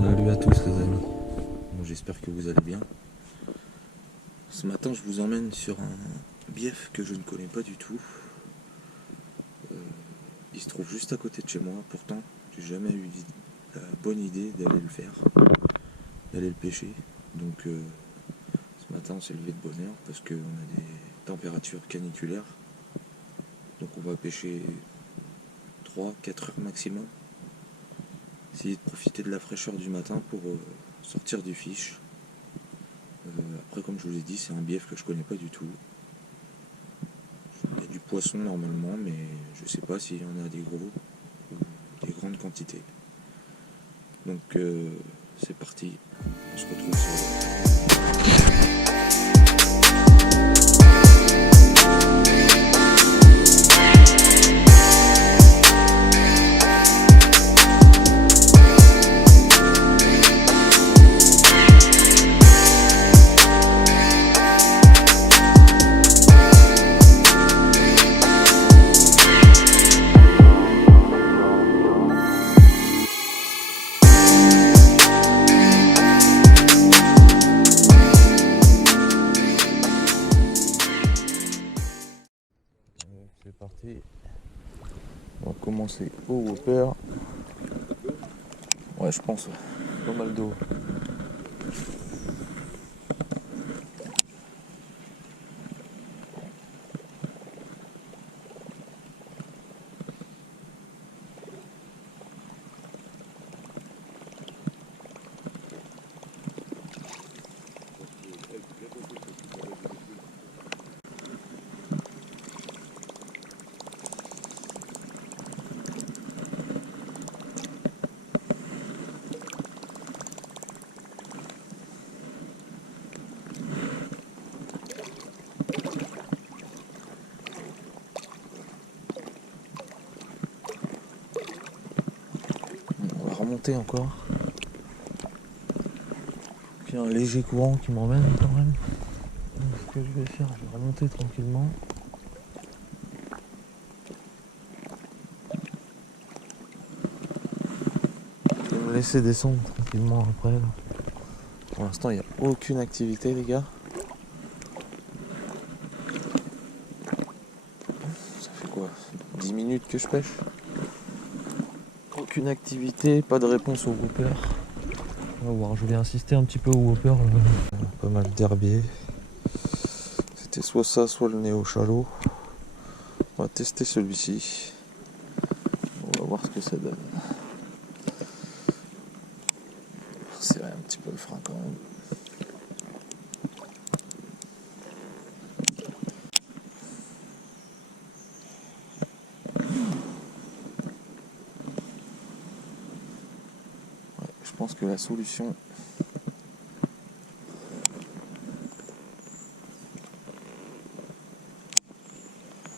Salut à tous les amis, bon, j'espère que vous allez bien. Ce matin je vous emmène sur un bief que je ne connais pas du tout. Il se trouve juste à côté de chez moi, pourtant j'ai jamais eu la bonne idée d'aller le faire, d'aller le pêcher. Donc ce matin on s'est levé de bonne heure parce qu'on a des températures caniculaires. Donc on va pêcher 3-4 heures maximum. Essayer de profiter de la fraîcheur du matin pour sortir du fiche. Après, comme je vous l'ai dit, c'est un bief que je connais pas du tout. Il y a du poisson normalement, mais je sais pas s'il y en a des gros ou des grandes quantités. Donc c'est parti, on se retrouve sur... C'est parti. On va commencer au whopper. Ouais, je pense, pas mal d'eau. On va remonter encore. Il y a un léger courant qui m'emmène quand même. Donc, ce que je vais faire, je vais remonter tranquillement. Je vais me laisser descendre tranquillement après. Là. Pour l'instant, il n'y a aucune activité, les gars. Ça fait quoi, 10 minutes que je pêche? Aucune activité, pas de réponse au whopper. On va voir, je vais insister un petit peu au whopper. Pas mal d'herbier. C'était soit ça, soit le néo-chalot. On va tester celui-ci. On va voir ce que ça donne. C'est un petit peu le frein quand même. Ouais, je pense que la solution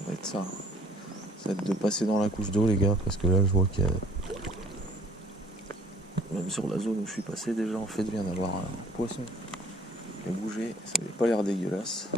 va être ça. Ça va être de passer dans la couche d'eau, les gars, parce que là je vois qu'il y a... Même sur la zone où je suis passé déjà, en fait, il vient d'avoir un poisson qui a bougé. Ça n'avait pas l'air dégueulasse.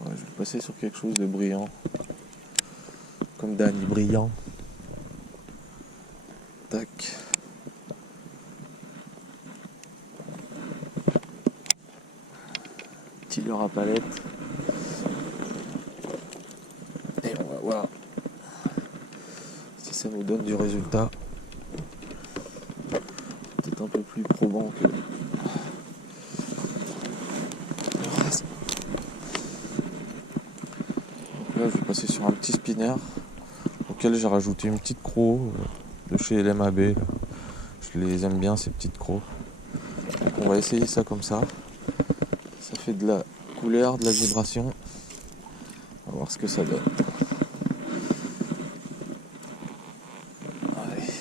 Ouais, je vais passer sur quelque chose de brillant. Comme Danny brillant. Tac. Petit leurre à palette. Et on va voir si ça nous donne du résultat. Peut-être un peu plus probant que le reste. Donc là je vais passer sur un petit spinner auquel j'ai rajouté une petite croc de chez LMAB. Je les aime bien ces petites crocs. Donc on va essayer ça comme ça. Ça fait de la couleur, de la vibration. On va voir ce que ça donne. Allez.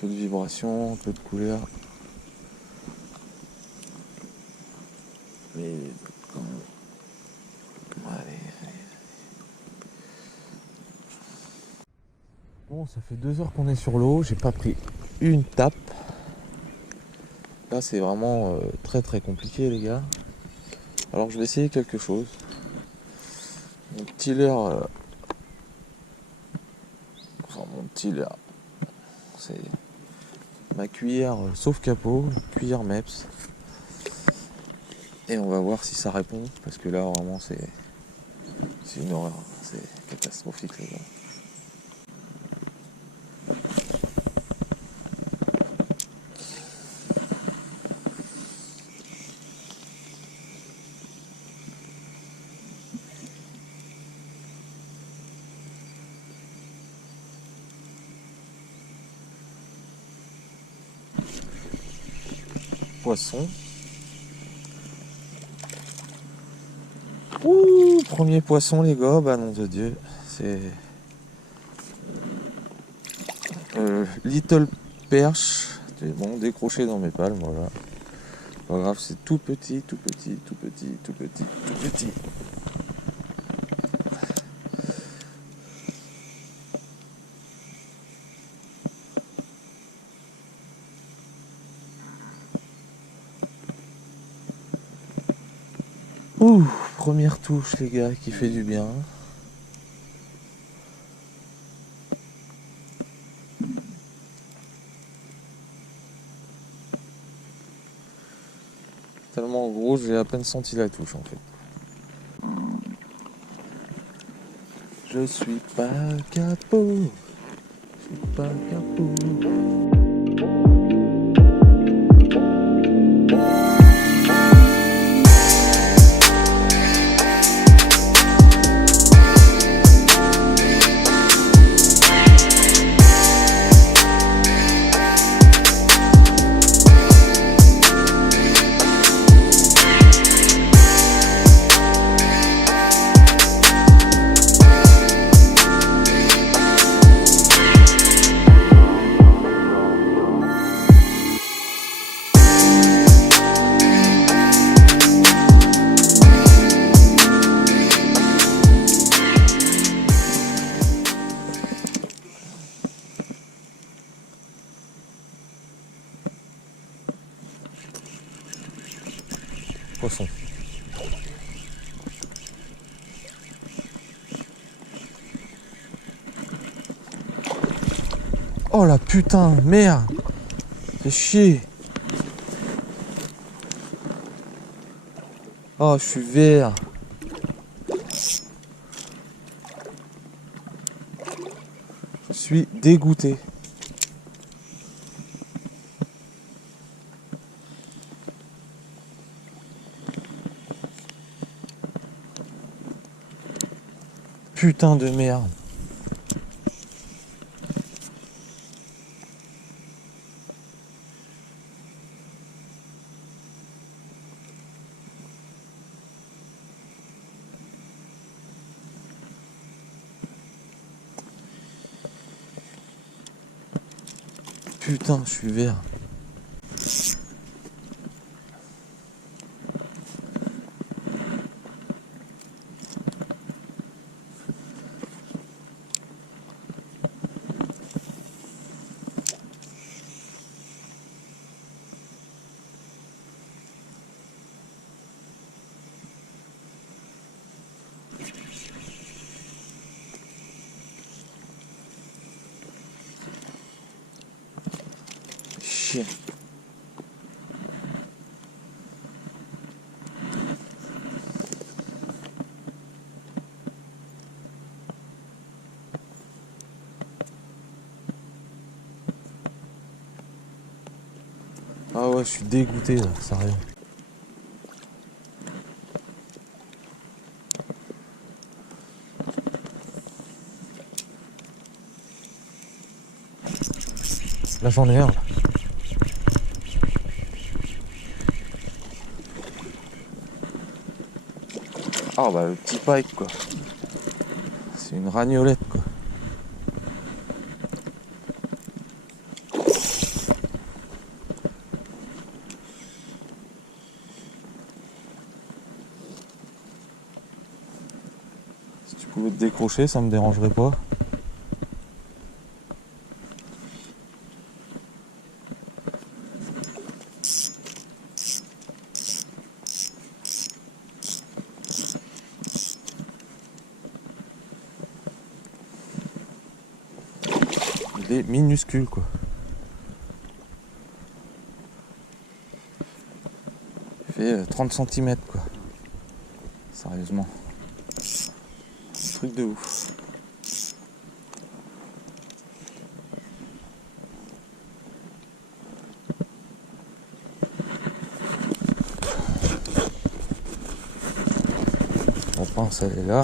peu de vibration, un peu de couleur. Mais quand même. Allez. Bon, ça fait 2 heures qu'on est sur l'eau, j'ai pas pris une tape. Là c'est vraiment très très compliqué les gars. Alors je vais essayer quelque chose. Mon petit leurre, c'est ma cuillère sauf capot, cuillère MEPS. Et on va voir si ça répond, parce que là vraiment c'est une horreur, c'est catastrophique les gars. Poisson. Ouh, premier poisson les gars, bah nom de Dieu, c'est Little Perche, c'est bon, décroché dans mes palmes, voilà. Pas grave, c'est tout petit. Ouh, première touche les gars, qui fait du bien. Tellement gros, j'ai à peine senti la touche en fait. Je suis pas capot. Je suis pas capot. Poisson. Oh la putain, merde. Fais chier. Oh, je suis vert. Je suis dégoûté. Putain de merde. Putain, je suis vert. Chien. Ah ouais, je suis dégoûté là, sérieux. Là j'en ai un là. Ah bah le petit pike quoi. C'est une ragnolette quoi. je pouvais te décrocher, ça me dérangerait pas. Il est minuscule quoi. Il fait 30 cm quoi. Sérieusement. Un truc de ouf. La pince elle est là.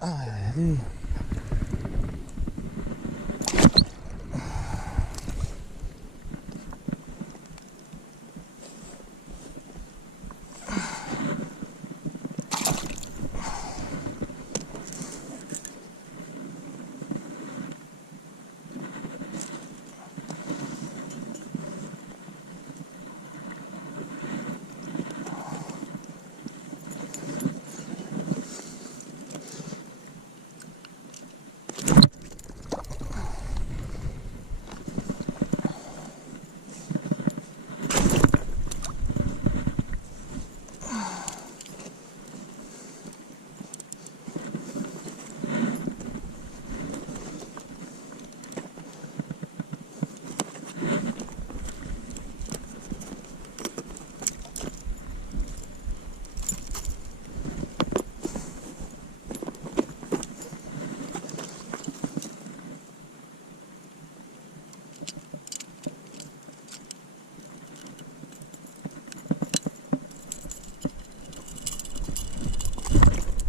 Allez.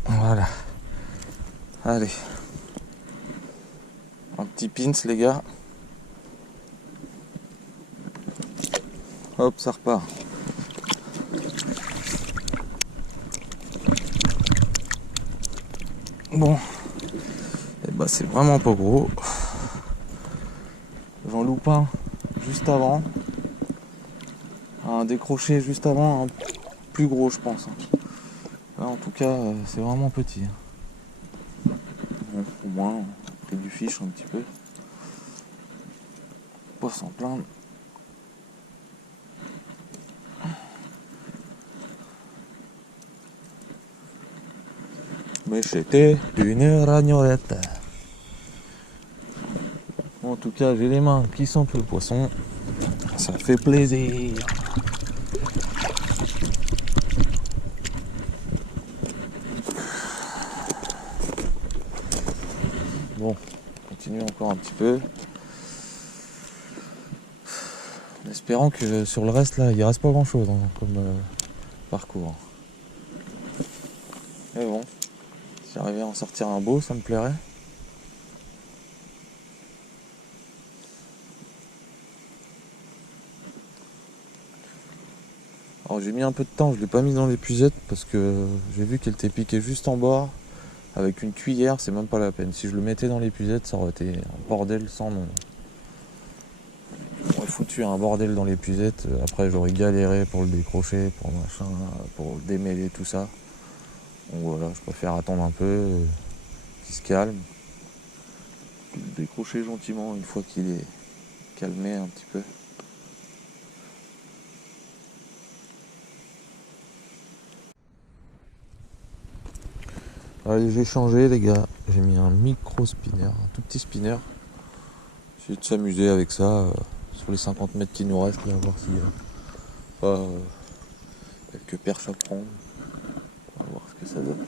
Voilà. Allez. Un petit pins les gars. Hop, ça repart. Bon. Et bah c'est vraiment pas gros. J'en loupe un juste avant. Un décroché juste avant, un plus gros je pense. Là, en tout cas, c'est vraiment petit. Bon, au moins, on a pris du fiche un petit peu. Pas s'en plaindre. Mais c'était une ragnolette. En tout cas, j'ai les mains qui sentent le poisson. Ça fait plaisir. Bon, on continue encore un petit peu. En espérant que sur le reste, là, il reste pas grand chose hein, comme parcours. Mais bon, si j'arrivais à en sortir un beau, ça me plairait. Alors j'ai mis un peu de temps, je l'ai pas mis dans l'épuisette parce que j'ai vu qu'elle était piquée juste en bord. Avec une cuillère, c'est même pas la peine. Si je le mettais dans l'épuisette, ça aurait été un bordel sans nom. J'aurais foutu un bordel dans l'épuisette. Après, j'aurais galéré pour le décrocher, pour machin, pour démêler tout ça. Donc voilà, je préfère attendre un peu, qu'il se calme. Puis le décrocher gentiment une fois qu'il est calmé un petit peu. Allez, j'ai changé les gars, j'ai mis un micro spinner, un tout petit spinner. Essayer de s'amuser avec ça sur les 50 mètres qui nous restent, là, voir s'il y a pas quelques perches à prendre. On va voir ce que ça donne.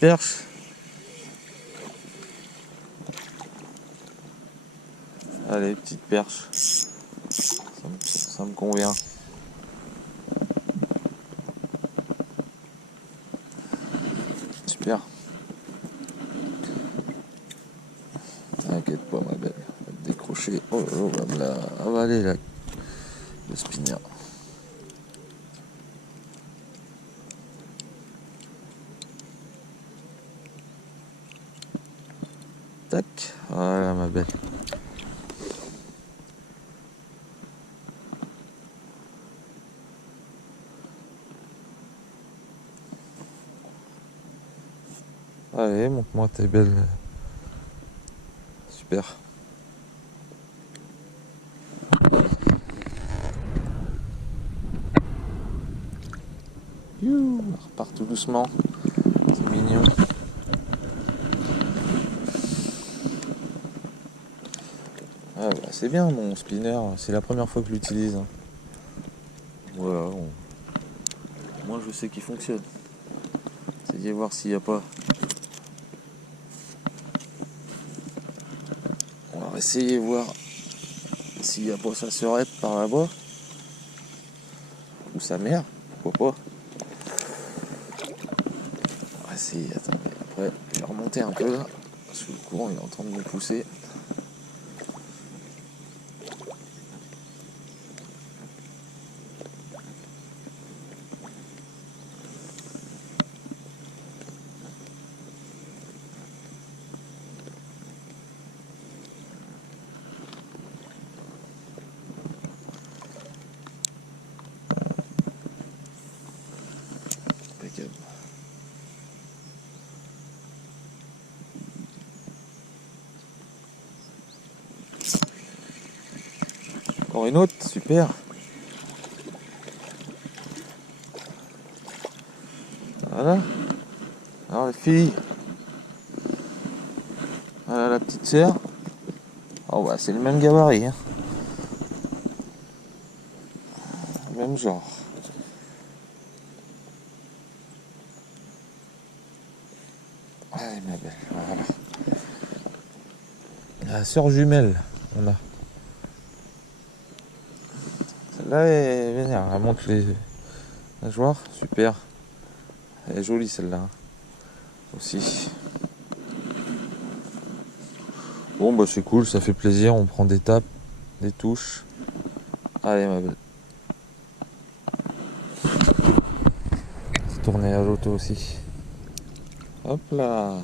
Perche. Allez, petite perche. Ça me convient. Super. T'inquiète pas ma belle. Va te décrocher. Oh là là, on va me la avaler là. Le spinner. Tac. Voilà ma belle. Allez, montre-moi tes belles. Super. Youhou, on repart tout doucement. C'est mignon. Ah bah, c'est bien mon spinner, c'est la première fois que je l'utilise. Voilà, moi je sais qu'il fonctionne. Essayez de voir s'il n'y a pas. On va essayer de voir s'il n'y a pas sa sœurette par là-bas. Ou sa mère, pourquoi pas. On va essayer, attends, après je vais remonter un peu là. Parce que le courant il est en train de me pousser. Impeccable. Encore une autre, super. Voilà. Alors les filles. Voilà la petite sœur. Oh bah c'est le même gabarit. Hein. Même genre. Allez ma belle, voilà. La sœur jumelle, on a. Celle-là est vénère, elle monte les nageoires, super. Elle est jolie celle-là. Hein. Aussi. Bon bah c'est cool, ça fait plaisir, on prend des tapes, des touches. Allez ma belle. C'est tourné à l'auto aussi. Hop là.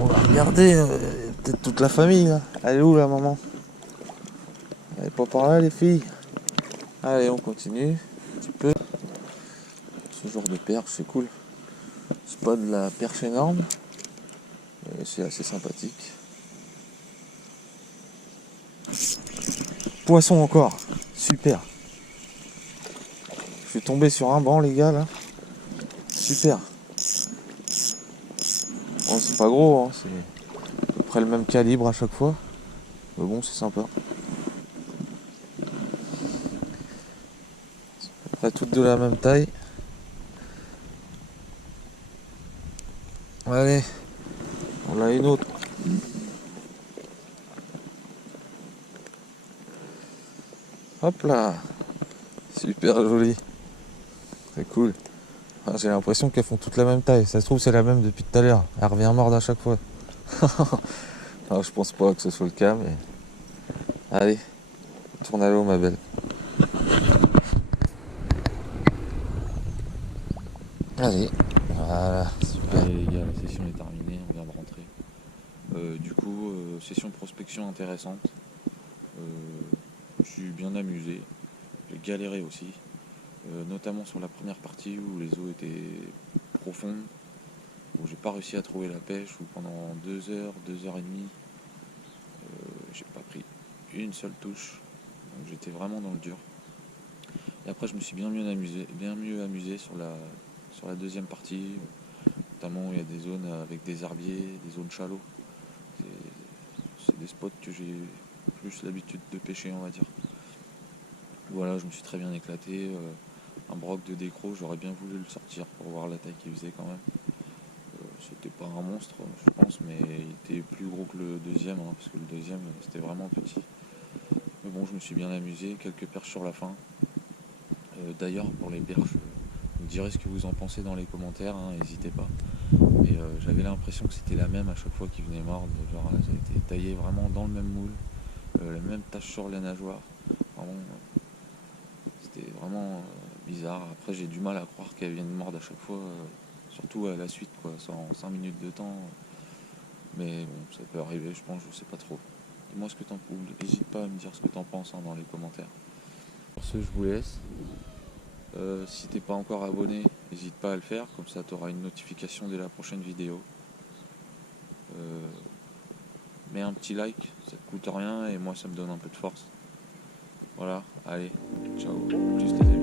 On va regarder peut-être toute la famille là. Elle est où la maman? Elle est pas par là les filles. Allez on continue un petit peu. Ce genre de perche c'est cool. C'est pas de la perche énorme. Mais c'est assez sympathique. Poisson encore. Super. Je suis tombé sur un banc les gars là. Super. Bon, c'est pas gros, hein, c'est à peu près le même calibre à chaque fois. Mais bon, c'est sympa. C'est à peu près toutes de la même taille. Allez, on a une autre. Hop là, super joli. C'est cool. Ah, j'ai l'impression qu'elles font toutes la même taille. Ça se trouve, c'est la même depuis tout à l'heure. Elle revient mordre à chaque fois. Alors, je pense pas que ce soit le cas, mais. Allez, tourne à l'eau, ma belle. Allez, voilà, super. Allez, les gars, la session est terminée, on vient de rentrer. Session de prospection intéressante. Je suis bien amusé. J'ai galéré aussi. Notamment sur la première partie où les eaux étaient profondes, où j'ai pas réussi à trouver la pêche, où pendant 2 heures, 2 heures et demie, j'ai pas pris une seule touche. Donc j'étais vraiment dans le dur. Et après je me suis bien mieux amusé sur la deuxième partie, notamment où il y a des zones avec des herbiers, des zones chalots. C'est des spots que j'ai plus l'habitude de pêcher, on va dire. Voilà, je me suis très bien éclaté. Un broc de décro, j'aurais bien voulu le sortir pour voir la taille qu'il faisait quand même. C'était pas un monstre, je pense, mais il était plus gros que le deuxième, hein, parce que le deuxième c'était vraiment petit. Mais bon, je me suis bien amusé, quelques perches sur la fin. D'ailleurs, pour les perches, vous me direz ce que vous en pensez dans les commentaires, hein, n'hésitez pas. Mais j'avais l'impression que c'était la même à chaque fois qu'il venait mordre, genre ça a été taillé vraiment dans le même moule, la même tache sur les nageoires. Vraiment, c'était vraiment bizarre. Après, j'ai du mal à croire qu'elle vienne mordre à chaque fois, surtout à la suite, quoi, en 5 minutes de temps. Mais bon, ça peut arriver, je pense, je sais pas trop. Dis-moi ce que t'en penses, n'hésite pas à me dire ce que t'en penses, hein, dans les commentaires. Sur ce, je vous laisse. Si t'es pas encore abonné, n'hésite pas à le faire, comme ça tu auras une notification dès la prochaine vidéo. Mets un petit like, ça te coûte rien et moi ça me donne un peu de force. Voilà, allez, ciao, plus les amis.